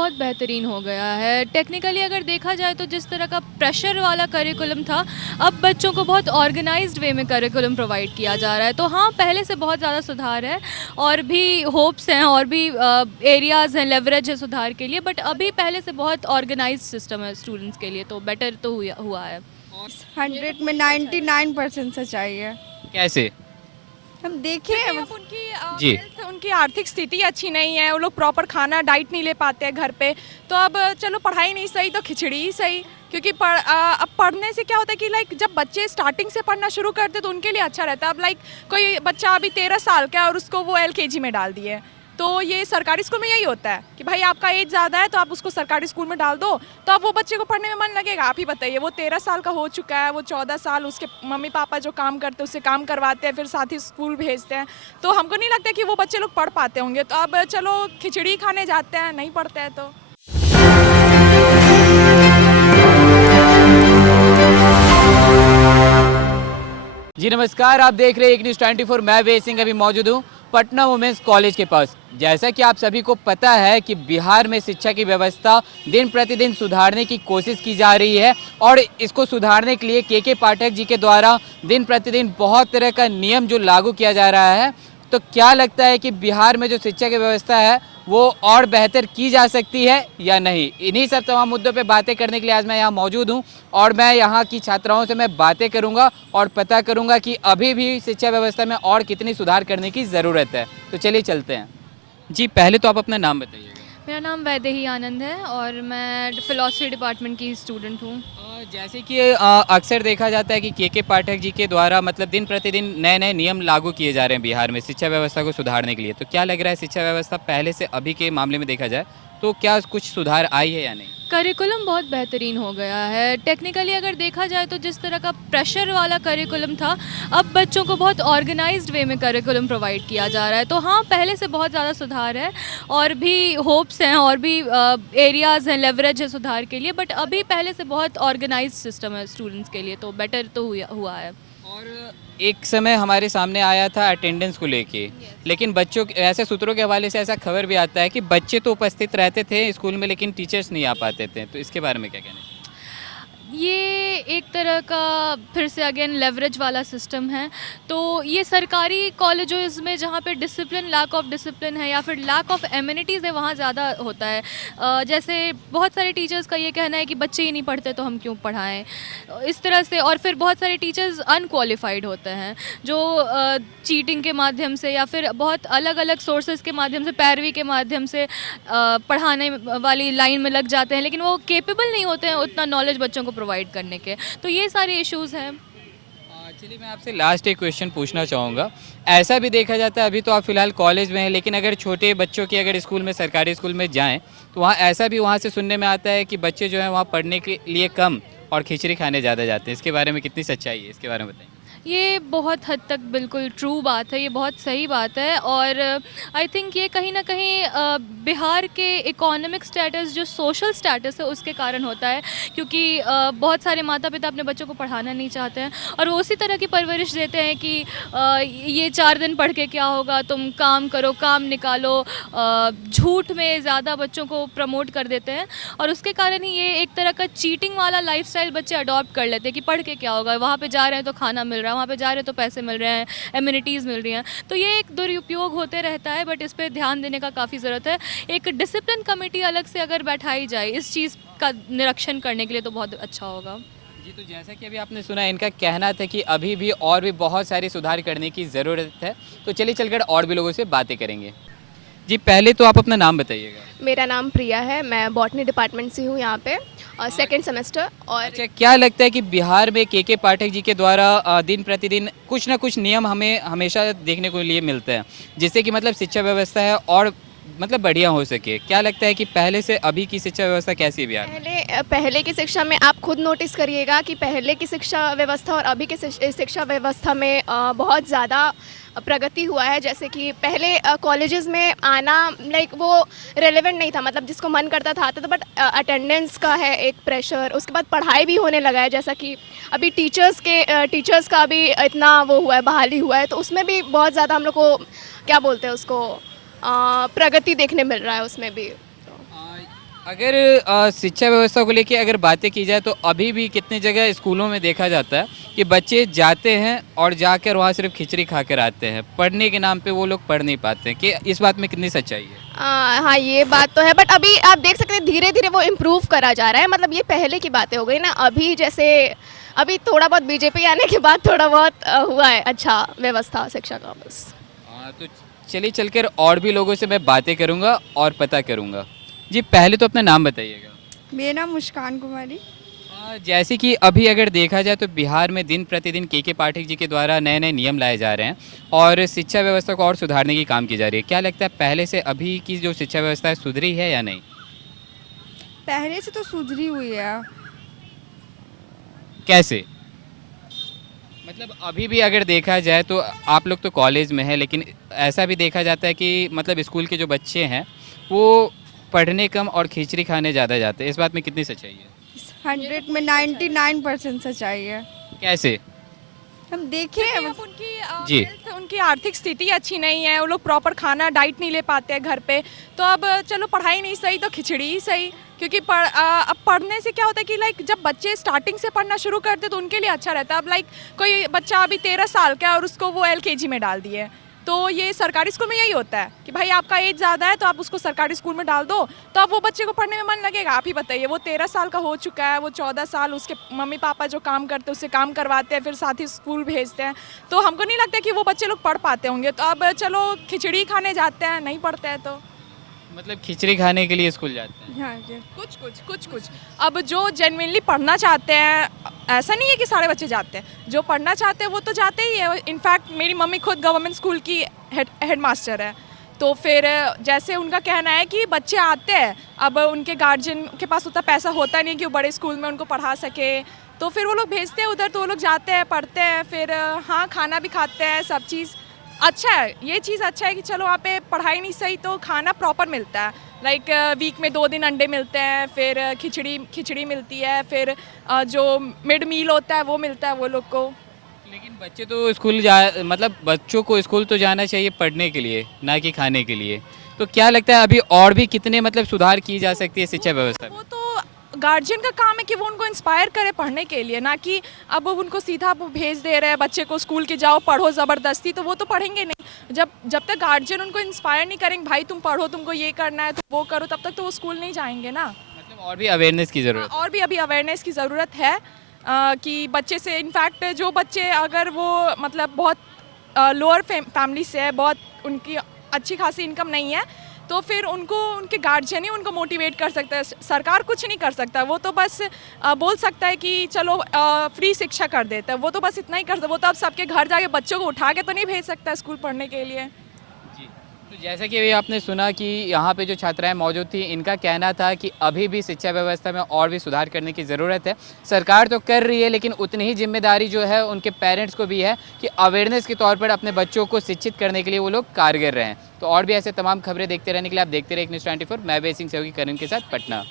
बहुत बेहतरीन हो गया है। टेक्निकली अगर देखा जाए तो जिस तरह का प्रेशर वाला करिकुलम था, अब बच्चों को बहुत ऑर्गेनाइज्ड वे में करिकुलम प्रोवाइड किया जा रहा है। तो हाँ, पहले से बहुत ज़्यादा सुधार है और भी होप्स हैं और भी एरियाज़ हैं, लेवरेज है सुधार के लिए। बट अभी पहले से बहुत ऑर्गेनाइज्ड सिस्टम है स्टूडेंट्स के लिए, तो बेटर तो हुआ है। 100 में 99% सच्चाई है। कैसे? हम देखें क्योंकि अब उनकी जी। हेल्थ, उनकी आर्थिक स्थिति अच्छी नहीं है, वो लोग प्रॉपर खाना डाइट नहीं ले पाते हैं घर पे। तो अब चलो पढ़ाई नहीं सही तो खिचड़ी ही सही, क्योंकि अब पढ़ने से क्या होता है कि लाइक जब बच्चे स्टार्टिंग से पढ़ना शुरू करते तो उनके लिए अच्छा रहता है। अब लाइक कोई बच्चा अभी 13 साल का है और उसको वो LKG में डाल दिए, तो ये सरकारी स्कूल में यही होता है कि भाई आपका एज ज़्यादा है तो आप उसको सरकारी स्कूल में डाल दो, तो अब वो बच्चे को पढ़ने में मन लगेगा? आप ही बताइए। वो 13 साल का हो चुका है, वो 14 साल उसके मम्मी पापा जो काम करते हैं उससे काम करवाते हैं, फिर साथ ही स्कूल भेजते हैं, तो हमको नहीं लगता कि वो बच्चे लोग पढ़ पाते होंगे। तो अब चलो खिचड़ी खाने जाते हैं, नहीं पढ़ते हैं तो। जी नमस्कार, आप देख रहे हैं एक न्यूज़ 24। मैं वे सिंह अभी मौजूद हूँ पटना वुमेंस कॉलेज के पास। जैसा कि आप सभी को पता है कि बिहार में शिक्षा की व्यवस्था दिन प्रतिदिन सुधारने की कोशिश की जा रही है और इसको सुधारने के लिए के पाठक जी के द्वारा दिन प्रतिदिन बहुत तरह का नियम जो लागू किया जा रहा है। तो क्या लगता है कि बिहार में जो शिक्षा की व्यवस्था है वो और बेहतर की जा सकती है या नहीं? इन्हीं सब तमाम मुद्दों पे बातें करने के लिए आज मैं यहाँ मौजूद हूँ और मैं यहाँ की छात्राओं से मैं बातें करूँगा और पता करूँगा कि अभी भी शिक्षा व्यवस्था में और कितनी सुधार करने की ज़रूरत है। तो चलिए चलते हैं। जी, पहले तो आप अपना नाम बताइएगा। मेरा नाम वैदेही आनंद है और मैं फ़िलासफ़ी डिपार्टमेंट की स्टूडेंट हूँ। जैसे कि अक्सर देखा जाता है कि के पाठक जी के द्वारा मतलब दिन प्रतिदिन नए नए नियम लागू किए जा रहे हैं बिहार में शिक्षा व्यवस्था को सुधारने के लिए। तो क्या लग रहा है शिक्षा व्यवस्था पहले से अभी के मामले में देखा जाए तो क्या कुछ सुधार आई है या नहीं? करिकुलम बहुत बेहतरीन हो गया है। टेक्निकली अगर देखा जाए तो जिस तरह का प्रेशर वाला करिकुलम था, अब बच्चों को बहुत ऑर्गेनाइज्ड वे में करिकुलम प्रोवाइड किया जा रहा है। तो हाँ, पहले से बहुत ज़्यादा सुधार है और भी होप्स हैं और भी एरियाज़ हैं, लेवरेज है सुधार के लिए। बट अभी पहले से बहुत ऑर्गेनाइज्ड सिस्टम है स्टूडेंट्स के लिए, तो बेटर तो हुआ है। और एक समय हमारे सामने आया था अटेंडेंस को लेके, लेकिन बच्चों ऐसे सूत्रों के हवाले से ऐसा खबर भी आता है कि बच्चे तो उपस्थित रहते थे स्कूल में लेकिन टीचर्स नहीं आ पाते थे। तो इसके बारे में क्या कहना है? ये एक तरह का फिर से अगेन लेवरेज वाला सिस्टम है। तो ये सरकारी कॉलेजेस में जहाँ पे डिसिप्लिन, लैक ऑफ डिसिप्लिन है या फिर लैक ऑफ एमिनिटीज़ है, वहाँ ज़्यादा होता है। जैसे बहुत सारे टीचर्स का ये कहना है कि बच्चे ही नहीं पढ़ते तो हम क्यों पढ़ाएं, इस तरह से। और फिर बहुत सारे टीचर्स अनक्वालिफाइड होते हैं जो चीटिंग के माध्यम से या फिर बहुत अलग अलग सोर्सेज के माध्यम से, पैरवी के माध्यम से पढ़ाने वाली लाइन में लग जाते हैं, लेकिन वो केपेबल नहीं होते हैं उतना नॉलेज बच्चों को प्रोवाइड करने के। तो ये सारे इश्यूज़ हैं। चलिए, मैं आपसे लास्ट एक क्वेश्चन पूछना चाहूँगा। ऐसा भी देखा जाता है, अभी तो आप फिलहाल कॉलेज में हैं, लेकिन अगर छोटे बच्चों की अगर स्कूल में, सरकारी स्कूल में जाएं तो वहाँ ऐसा भी वहाँ से सुनने में आता है कि बच्चे जो हैं वहाँ पढ़ने के लिए कम और खिचड़ी खाने ज़्यादा जाते हैं। इसके बारे में कितनी सच्चाई है, इसके बारे में बताइए। ये बहुत हद तक बिल्कुल ट्रू बात है, ये बहुत सही बात है। और आई थिंक ये कहीं ना कहीं बिहार के इकोनॉमिक स्टेटस, जो सोशल स्टेटस है, उसके कारण होता है। क्योंकि बहुत सारे माता पिता अपने बच्चों को पढ़ाना नहीं चाहते हैं और वो उसी तरह की परवरिश देते हैं कि ये 4 दिन पढ़ के क्या होगा, तुम काम करो, काम निकालो। झूठ में ज़्यादा बच्चों को प्रमोट कर देते हैं और उसके कारण ही ये एक तरह का चीटिंग वाला लाइफस्टाइल बच्चे अडॉप्ट कर लेते हैं कि पढ़ के क्या होगा, वहाँ पे जा रहे हैं तो खाना मिल रहा है, वहाँ पे जा रहे हैं तो पैसे मिल रहे हैं, एमिनिटीज़ मिल रही हैं। तो ये एक दुरुपयोग होते रहता है, बट इस पे ध्यान देने का काफ़ी ज़रूरत है। एक डिसिप्लिन कमेटी अलग से अगर बैठाई जाए इस चीज़ का निरीक्षण करने के लिए तो बहुत अच्छा होगा। जी, तो जैसा कि अभी आपने सुना, इनका कहना था कि अभी भी और भी बहुत सारी सुधार करने की ज़रूरत है। तो चलिए चलकर और भी लोगों से बातें करेंगे। जी, पहले तो आप अपना नाम बताइएगा। मेरा नाम प्रिया है, मैं बॉटनी डिपार्टमेंट से हूँ यहाँ पे, सेकंड सेमेस्टर। और अच्छा, क्या लगता है कि बिहार में के पाठक जी के द्वारा दिन प्रतिदिन कुछ ना कुछ नियम हमें हमेशा देखने को लिए मिलते हैं जिससे कि मतलब शिक्षा व्यवस्था है और मतलब बढ़िया हो सके? क्या लगता है कि पहले से अभी की शिक्षा व्यवस्था कैसी है बिहार में? पहले की शिक्षा में आप खुद नोटिस करिएगा कि पहले की शिक्षा व्यवस्था और अभी की शिक्षा व्यवस्था में बहुत ज़्यादा प्रगति हुआ है। जैसे कि पहले कॉलेजेस में आना लाइक वो रेलेवेंट नहीं था, मतलब जिसको मन करता था आता था, बट अटेंडेंस का है एक प्रेशर, उसके बाद पढ़ाई भी होने लगा है। जैसा कि अभी टीचर्स का भी इतना वो हुआ है, बहाली हुआ है, तो उसमें भी बहुत ज़्यादा हम लोग को क्या बोलते हैं उसको प्रगति देखने मिल रहा है उसमें भी। अगर शिक्षा व्यवस्था को लेके अगर बातें की जाए तो अभी भी कितनी जगह स्कूलों में देखा जाता है कि बच्चे जाते हैं और जाकर वहाँ सिर्फ खिचड़ी खाकर आते हैं, पढ़ने के नाम पे वो लोग पढ़ नहीं पाते हैं। कि इस बात में कितनी सच्चाई है? हाँ, ये बात तो है, बट अभी आप देख सकते हैं धीरे धीरे वो इम्प्रूव करा जा रहा है। मतलब ये पहले की बातें हो गई ना, अभी जैसे अभी थोड़ा बहुत बीजेपी आने के बाद थोड़ा बहुत हुआ है अच्छा व्यवस्था शिक्षा का बस। तो चलिए चलकर और भी लोगों से मैं बातें करूँगा और पता करूँगा। जी पहले तो अपना नाम बताइएगा। मेरा नाम मुस्कान कुमारी। जैसे कि अभी अगर देखा जाए तो बिहार में दिन प्रतिदिन के पाठक जी के द्वारा नए नए नियम लाए जा रहे हैं और शिक्षा व्यवस्था को और सुधारने की काम की जा रही है। क्या लगता है पहले से अभी की जो शिक्षा व्यवस्था है सुधरी है या नहीं? पहले से तो सुधरी हुई है। कैसे? मतलब अभी भी अगर देखा जाए तो आप लोग तो कॉलेज में है, लेकिन ऐसा भी देखा जाता है कि मतलब स्कूल के जो बच्चे हैं वो पढ़ने कम और खिचड़ी खाने ज़्यादा जाते हैं। इस बात में कितनी सच्चाई है? 100 में 99% सच्चाई है। कैसे? हम देखें क्योंकि अब उनकी जी। उनकी आर्थिक स्थिति अच्छी नहीं है, वो लोग प्रॉपर खाना डाइट नहीं ले पाते हैं घर पे। तो अब चलो पढ़ाई नहीं सही तो खिचड़ी ही सही, क्योंकि अब पढ़ने से क्या होता है कि लाइक जब बच्चे स्टार्टिंग से पढ़ना शुरू करते तो उनके लिए अच्छा रहता है। अब लाइक कोई बच्चा अभी 13 साल का है और उसको वो LKG में डाल दिए, तो ये सरकारी स्कूल में यही होता है कि भाई आपका एज ज़्यादा है तो आप उसको सरकारी स्कूल में डाल दो, तो अब वो बच्चे को पढ़ने में मन लगेगा? आप ही बताइए, वो 13 साल का हो चुका है, वो 14 साल उसके मम्मी पापा जो काम करते हैं उससे काम करवाते हैं, फिर साथ ही स्कूल भेजते हैं, तो हमको नहीं लगता कि वो बच्चे लोग पढ़ पाते होंगे। तो अब चलो खिचड़ी खाने जाते हैं, नहीं पढ़ते हैं तो मतलब खिचड़ी खाने के लिए स्कूल जाते हैं? हाँ जी। कुछ अब जो जेन्युइनली पढ़ना चाहते हैं, ऐसा नहीं है कि सारे बच्चे जाते हैं, जो पढ़ना चाहते हैं वो तो जाते ही है। इनफैक्ट मेरी मम्मी खुद गवर्नमेंट स्कूल की हेड मास्टर है, तो फिर जैसे उनका कहना है कि बच्चे आते हैं, अब उनके गार्जियन के पास उतना पैसा होता नहीं कि वो बड़े स्कूल में उनको पढ़ा सके, तो फिर वो लोग भेजते हैं उधर, तो वो लोग जाते हैं, पढ़ते हैं, फिर हाँ खाना भी खाते हैं, सब चीज़ अच्छा है। ये चीज़ अच्छा है कि चलो वहाँ पे पढ़ाई नहीं सही तो खाना प्रॉपर मिलता है। लाइक वीक में 2 दिन अंडे मिलते हैं, फिर खिचड़ी मिलती है, फिर जो मिड मील होता है वो मिलता है वो लोग को। लेकिन बच्चे तो स्कूल जा मतलब बच्चों को स्कूल तो जाना चाहिए पढ़ने के लिए, ना कि खाने के लिए। तो क्या लगता है अभी और भी कितने मतलब सुधार की जा सकती है शिक्षा व्यवस्था में? वो तो गार्जियन का काम है कि वो उनको इंस्पायर करे पढ़ने के लिए, ना कि अब उनको सीधा वो भेज दे रहे हैं बच्चे को स्कूल के जाओ पढ़ो ज़बरदस्ती, तो वो तो पढ़ेंगे नहीं। जब तक गार्जियन उनको इंस्पायर नहीं करेंगे भाई तुम पढ़ो, तुमको ये करना है तुम वो करो, तब तक तो वो स्कूल नहीं जाएंगे ना। मतलब और भी अवेयरनेस की ज़रूरत है। और भी अभी अवेयरनेस की ज़रूरत है कि बच्चे से इनफैक्ट जो बच्चे अगर वो मतलब बहुत लोअर फैमिली से है, बहुत उनकी अच्छी खासी इनकम नहीं है, तो फिर उनको उनके गार्जियन ही उनको मोटिवेट कर सकता है। सरकार कुछ नहीं कर सकता, वो तो बस बोल सकता है कि चलो फ्री शिक्षा कर देता है, वो तो बस इतना ही कर सकता है। वो तो अब सबके घर जाके बच्चों को उठा के तो नहीं भेज सकता स्कूल पढ़ने के लिए। जी, तो जैसा कि अभी आपने सुना कि यहाँ पे जो छात्राएं मौजूद थी, इनका कहना था कि अभी भी शिक्षा व्यवस्था में और भी सुधार करने की ज़रूरत है। सरकार तो कर रही है, लेकिन उतनी ही जिम्मेदारी जो है उनके पेरेंट्स को भी है कि अवेयरनेस के तौर पर अपने बच्चों को शिक्षित करने के लिए वो लोग कारगर रहें। तो और भी ऐसे तमाम खबरें देखते रहने के लिए आप देखते रहे एक न्यूज़ 24। मैं बेसिंग सहयोगी करीम के साथ पटना।